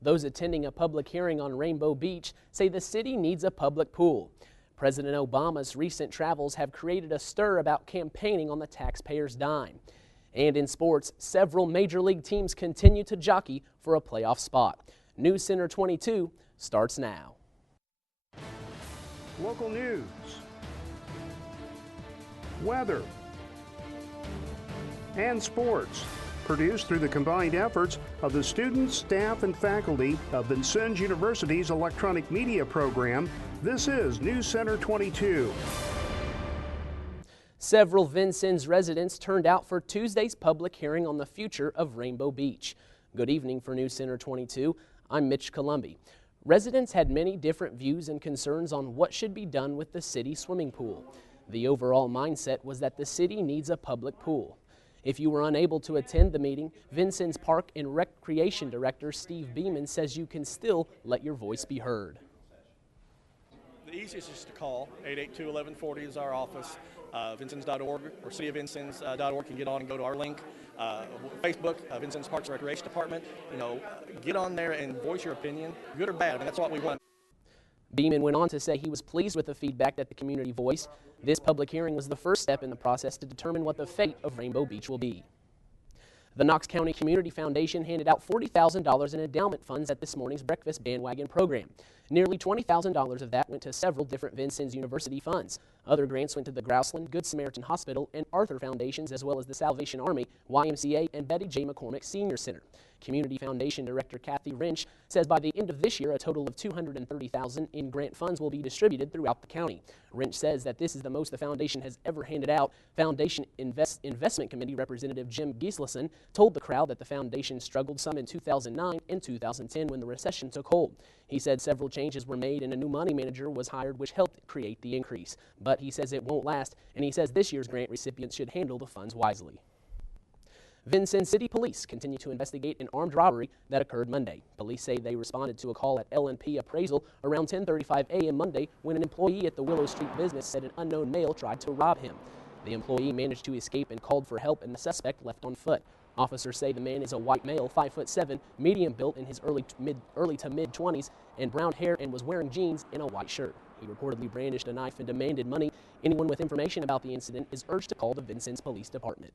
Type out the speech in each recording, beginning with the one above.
Those attending a public hearing on Rainbow Beach say the city needs a public pool. President Obama's recent travels have created a stir about campaigning on the taxpayer's dime. And in sports, several major league teams continue to jockey for a playoff spot. News Center 22 starts now. Local news, weather, and sports, produced through the combined efforts of the students, staff, and faculty of Vincennes University's electronic media program. This is News Center 22. Several Vincennes residents turned out for Tuesday's public hearing on the future of Rainbow Beach. Good evening for News Center 22. I'm Mitch Columbi. Residents had many different views and concerns on what should be done with the city swimming pool. The overall mindset was that the city needs a public pool. If you were unable to attend the meeting, Vincennes Park and Recreation Director Steve Beeman says you can still let your voice be heard. The easiest is to call. 882-1140 is our office. Vincennes.org or cityofvincennes.org can get on and go to our link. Facebook, Vincennes Parks and Recreation Department. Get on there and voice your opinion, good or bad. I mean, that's what we want. Beeman went on to say he was pleased with the feedback that the community voiced. This public hearing was the first step in the process to determine what the fate of Rainbow Beach will be. The Knox County Community Foundation handed out $40,000 in endowment funds at this morning's breakfast bandwagon program. Nearly $20,000 of that went to several different Vincennes University funds. Other grants went to the Grouseland, Good Samaritan Hospital, and Arthur Foundations, as well as the Salvation Army, YMCA, and Betty J. McCormick Senior Center. Community Foundation Director Kathy Wrench says by the end of this year, a total of $230,000 in grant funds will be distributed throughout the county. Wrench says that this is the most the foundation has ever handed out. Foundation Investment Committee Representative Jim Gislason told the crowd that the foundation struggled some in 2009 and 2010 when the recession took hold. He said several changes were made and a new money manager was hired, which helped create the increase. But he says it won't last, and he says this year's grant recipients should handle the funds wisely. Vincennes City Police continue to investigate an armed robbery that occurred Monday. Police say they responded to a call at L&P Appraisal around 10:35 a.m. Monday when an employee at the Willow Street business said an unknown male tried to rob him. The employee managed to escape and called for help, and the suspect left on foot. Officers say the man is a white male, 5'7", medium built, in his early to mid 20s, and brown hair, and was wearing jeans and a white shirt. He reportedly brandished a knife and demanded money. Anyone with information about the incident is urged to call the Vincennes Police Department.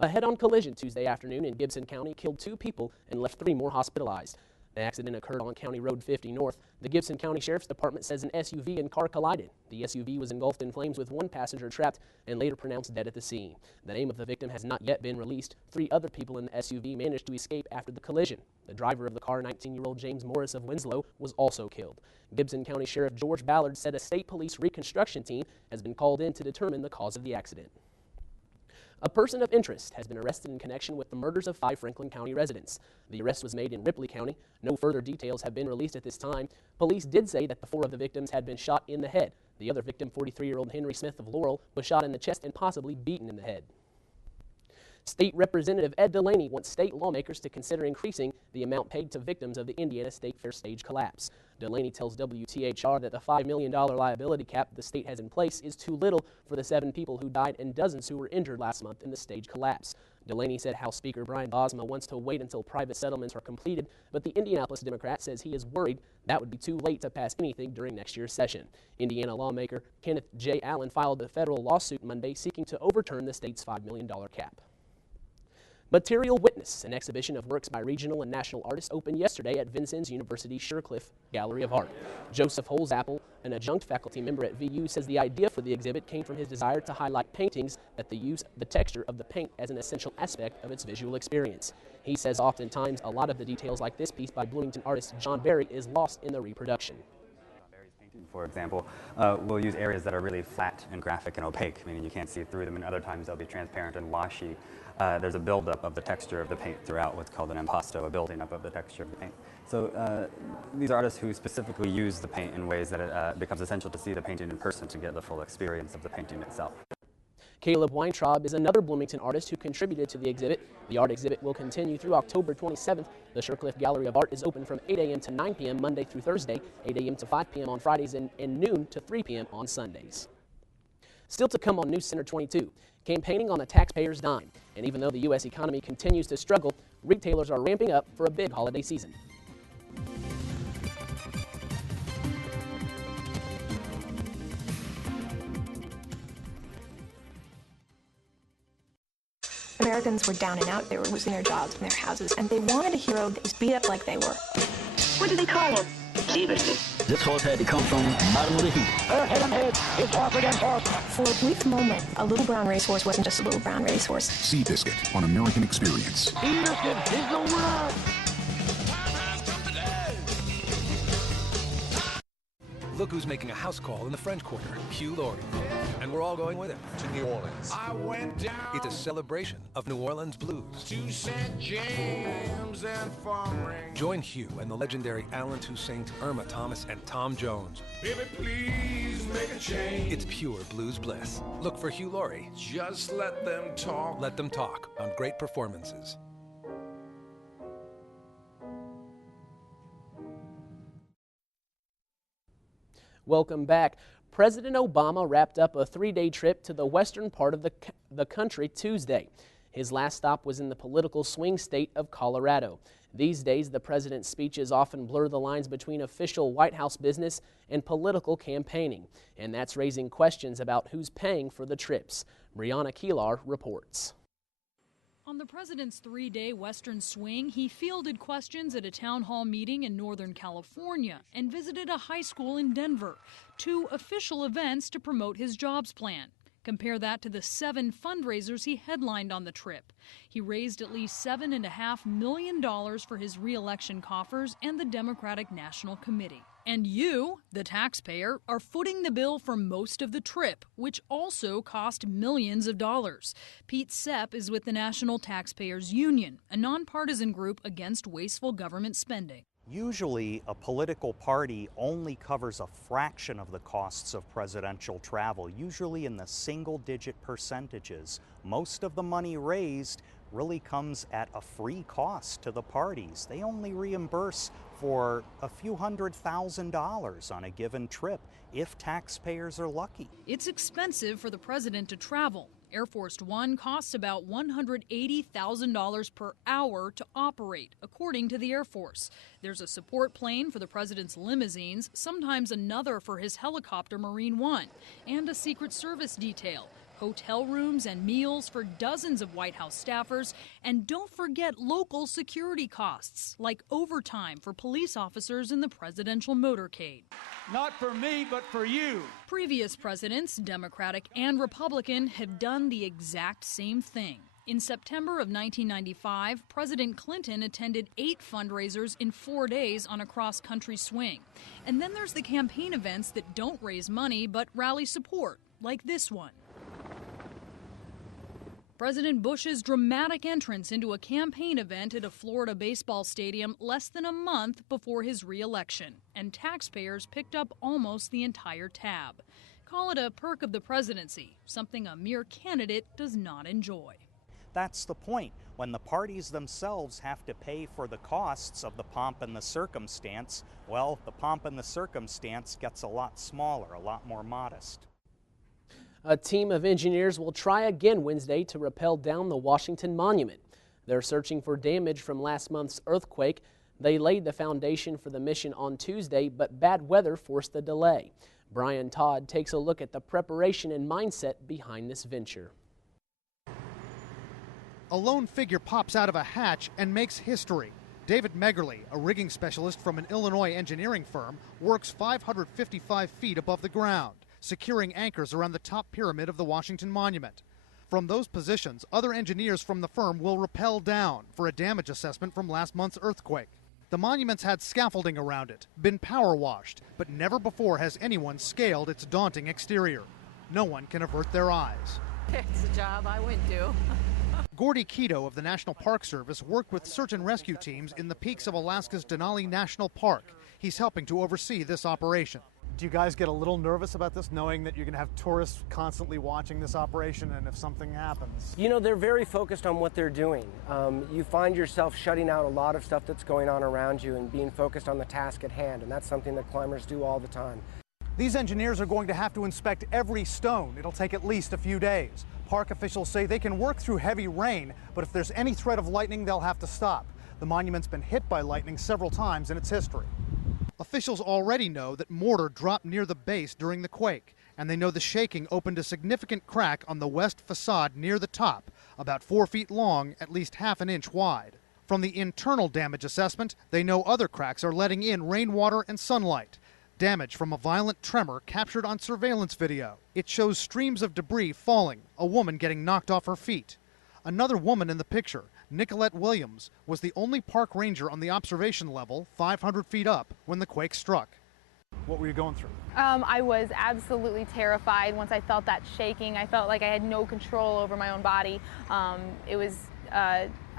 A head-on collision Tuesday afternoon in Gibson County killed 2 people and left 3 more hospitalized. The accident occurred on County Road 50 North. The Gibson County Sheriff's Department says an SUV and car collided. The SUV was engulfed in flames with 1 passenger trapped and later pronounced dead at the scene. The name of the victim has not yet been released. 3 other people in the SUV managed to escape after the collision. The driver of the car, 19-year-old James Morris of Winslow, was also killed. Gibson County Sheriff George Ballard said a state police reconstruction team has been called in to determine the cause of the accident. A person of interest has been arrested in connection with the murders of 5 Franklin County residents. The arrest was made in Ripley County. No further details have been released at this time. Police did say that the 4 of the victims had been shot in the head. The other victim, 43-year-old Henry Smith of Laurel, was shot in the chest and possibly beaten in the head. State Representative Ed Delaney wants state lawmakers to consider increasing the amount paid to victims of the Indiana State Fair stage collapse. Delaney tells WTHR that the $5 million liability cap the state has in place is too little for the 7 people who died and dozens who were injured last month in the stage collapse. Delaney said House Speaker Brian Bosma wants to wait until private settlements are completed, but the Indianapolis Democrat says he is worried that would be too late to pass anything during next year's session. Indiana lawmaker Kenneth J. Allen filed a federal lawsuit Monday seeking to overturn the state's $5 million cap. Material Witness, an exhibition of works by regional and national artists, opened yesterday at Vincennes University's Surecliff Gallery of Art. Joseph Holzapfel, an adjunct faculty member at VU, says the idea for the exhibit came from his desire to highlight paintings that use the texture of the paint as an essential aspect of its visual experience. He says oftentimes a lot of the details like this piece by Bloomington artist John Barry is lost in the reproduction. For example, we'll use areas that are really flat and graphic and opaque, meaning you can't see through them, and other times they'll be transparent and washy. There's a buildup of the texture of the paint throughout, what's called an impasto, a building up of the texture of the paint. So these are artists who specifically use the paint in ways that it becomes essential to see the painting in person to get the full experience of the painting itself. Caleb Weintraub is another Bloomington artist who contributed to the exhibit. The art exhibit will continue through October 27th. The Surecliff Gallery of Art is open from 8 a.m. to 9 p.m. Monday through Thursday, 8 a.m. to 5 p.m. on Fridays, and noon to 3 p.m. on Sundays. Still to come on News Center 22, campaigning on the taxpayer's dime. And even though the U.S. economy continues to struggle, Retailers are ramping up for a big holiday season. Americans were down and out. They were losing their jobs and their houses, and they wanted a hero that was beat up like they were. What do they call him? Seabiscuit. This horse had to come from the bottom of the heap. Her head on head is horse against horse. For a brief moment, a little brown racehorse wasn't just a little brown racehorse. Seabiscuit on American Experience. Seabiscuit is the one. Look who's making a house call in the French Quarter, Hugh Laurie. And we're all going with him to New Orleans. I went down. It's a celebration of New Orleans blues. To St. James and Farming. Join Hugh and the legendary Alan Toussaint, Irma Thomas, and Tom Jones. Baby, please make a change. It's pure blues bliss. Look for Hugh Laurie. Just let them talk. Let them talk on Great Performances. Welcome back. President Obama wrapped up a 3-day trip to the western part of the country Tuesday. His last stop was in the political swing state of Colorado. These days, the president's speeches often blur the lines between official White House business and political campaigning, and that's raising questions about who's paying for the trips. Brianna Keelar reports. On the president's 3-day western swing, he fielded questions at a town hall meeting in Northern California and visited a high school in Denver, 2 official events to promote his jobs plan. Compare that to the 7 fundraisers he headlined on the trip. He raised at least $7.5 million for his re-election coffers and the Democratic National Committee. And you, the taxpayer, are footing the bill for most of the trip, which also cost millions of dollars. Pete Sept is with the National Taxpayers Union, a nonpartisan group against wasteful government spending. Usually, a political party only covers a fraction of the costs of presidential travel, usually in the single-digit percentages. Most of the money raised really comes at a free cost to the parties. They only reimburse for a few $100,000 on a given trip, if taxpayers are lucky. It's expensive for the president to travel. Air Force One costs about $180,000 per hour to operate, according to the Air Force. There's a support plane for the president's limousines, sometimes another for his helicopter Marine One, and a Secret Service detail. Hotel rooms and meals for dozens of White House staffers, and don't forget local security costs, like overtime for police officers in the presidential motorcade. Not for me, but for you. Previous presidents, Democratic and Republican, have done the exact same thing. In September of 1995, President Clinton attended 8 fundraisers in 4 days on a cross-country swing. And then there's the campaign events that don't raise money but rally support, like this one. President Bush's dramatic entrance into a campaign event at a Florida baseball stadium less than a month before his re-election, and taxpayers picked up almost the entire tab. Call it a perk of the presidency, something a mere candidate does not enjoy. That's the point. When the parties themselves have to pay for the costs of the pomp and the circumstance, well, the pomp and the circumstance gets a lot smaller, a lot more modest. A team of engineers will try again Wednesday to rappel down the Washington Monument. They're searching for damage from last month's earthquake. They laid the foundation for the mission on Tuesday, but bad weather forced the delay. Brian Todd takes a look at the preparation and mindset behind this venture. A lone figure pops out of a hatch and makes history. David Meggerly, a rigging specialist from an Illinois engineering firm, works 555 feet above the ground, securing anchors around the top pyramid of the Washington Monument. From those positions, other engineers from the firm will rappel down for a damage assessment from last month's earthquake. The monument's had scaffolding around it, been power washed, but never before has anyone scaled its daunting exterior. No one can avert their eyes. It's a job I wouldn't do. Gordy Keto of the National Park Service worked with search and rescue teams in the peaks of Alaska's Denali National Park. He's helping to oversee this operation. Do you guys get a little nervous about this, knowing that you're going to have tourists constantly watching this operation, and if something happens? You know, they're very focused on what they're doing. You find yourself shutting out a lot of stuff that's going on around you and being focused on the task at hand, and that's something that climbers do all the time. These engineers are going to have to inspect every stone. It'll take at least a few days. Park officials say they can work through heavy rain, but if there's any threat of lightning, they'll have to stop. The monument's been hit by lightning several times in its history. Officials already know that mortar dropped near the base during the quake, and they know the shaking opened a significant crack on the west facade near the top, about 4 feet long, at least half an inch wide. From the internal damage assessment, they know other cracks are letting in rainwater and sunlight. Damage from a violent tremor captured on surveillance video. It shows streams of debris falling, a woman getting knocked off her feet. Another woman in the picture, Nicolette Williams, was the only park ranger on the observation level, 500 feet up, when the quake struck. What were you going through? I was absolutely terrified once I felt that shaking. I felt like I had no control over my own body. It was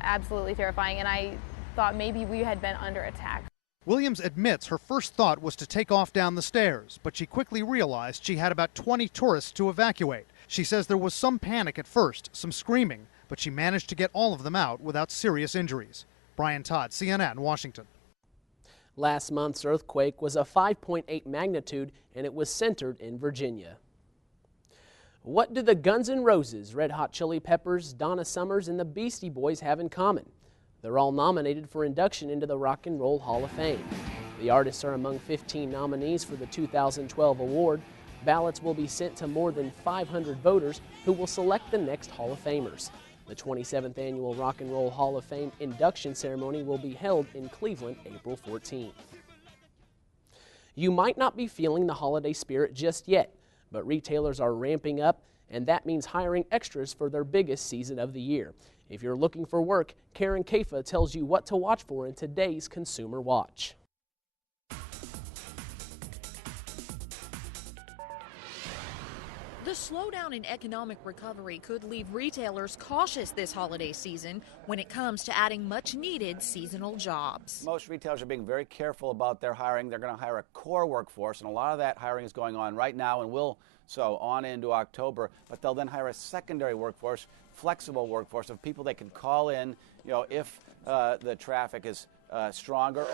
absolutely terrifying, and I thought maybe we had been under attack. Williams admits her first thought was to take off down the stairs, but she quickly realized she had about 20 tourists to evacuate. She says there was some panic at first, some screaming, but she managed to get all of them out without serious injuries. Brian Todd, CNN, Washington. Last month's earthquake was a 5.8 magnitude, and it was centered in Virginia. What do the Guns N' Roses, Red Hot Chili Peppers, Donna Summers, and the Beastie Boys have in common? They're all nominated for induction into the Rock and Roll Hall of Fame. The artists are among 15 nominees for the 2012 award. Ballots will be sent to more than 500 voters who will select the next Hall of Famers. The 27th Annual Rock and Roll Hall of Fame induction ceremony will be held in Cleveland April 14th. You might not be feeling the holiday spirit just yet, but retailers are ramping up, and that means hiring extras for their biggest season of the year. If you're looking for work, Karen Kafa tells you what to watch for in today's Consumer Watch. The slowdown in economic recovery could leave retailers cautious this holiday season when it comes to adding much-needed seasonal jobs. Most retailers are being very careful about their hiring. They're going to hire a core workforce, and a lot of that hiring is going on right now and will so on into October. But they'll then hire a secondary workforce, flexible workforce of people they can call in, if the traffic is stronger.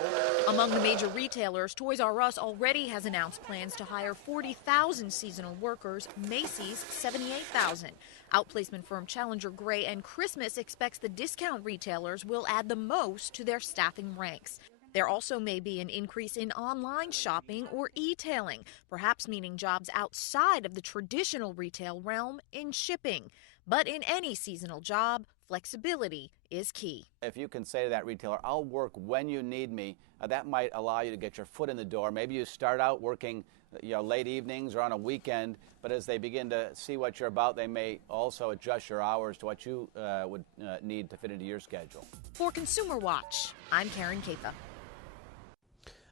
Among the major retailers, Toys R Us already has announced plans to hire 40,000 seasonal workers, Macy's 78,000. Outplacement firm Challenger Gray and Christmas expects the discount retailers will add the most to their staffing ranks. There also may be an increase in online shopping or e-tailing, perhaps meaning jobs outside of the traditional retail realm in shipping. But in any seasonal job, flexibility is key. If you can say to that retailer, I'll work when you need me, that might allow you to get your foot in the door. Maybe you start out working late evenings or on a weekend, but as they begin to see what you're about, they may also adjust your hours to what you would need to fit into your schedule. For Consumer Watch, I'm Karen Kafa.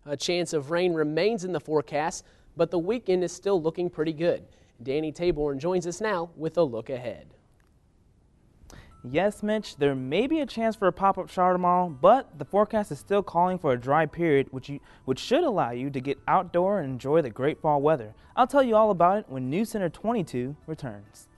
A chance of rain remains in the forecast, but the weekend is still looking pretty good. Danny Taborn joins us now with a look ahead. Yes, Mitch, there may be a chance for a pop-up shower tomorrow, but the forecast is still calling for a dry period, which should allow you to get outdoor and enjoy the great fall weather. I'll tell you all about it when News Center 22 returns.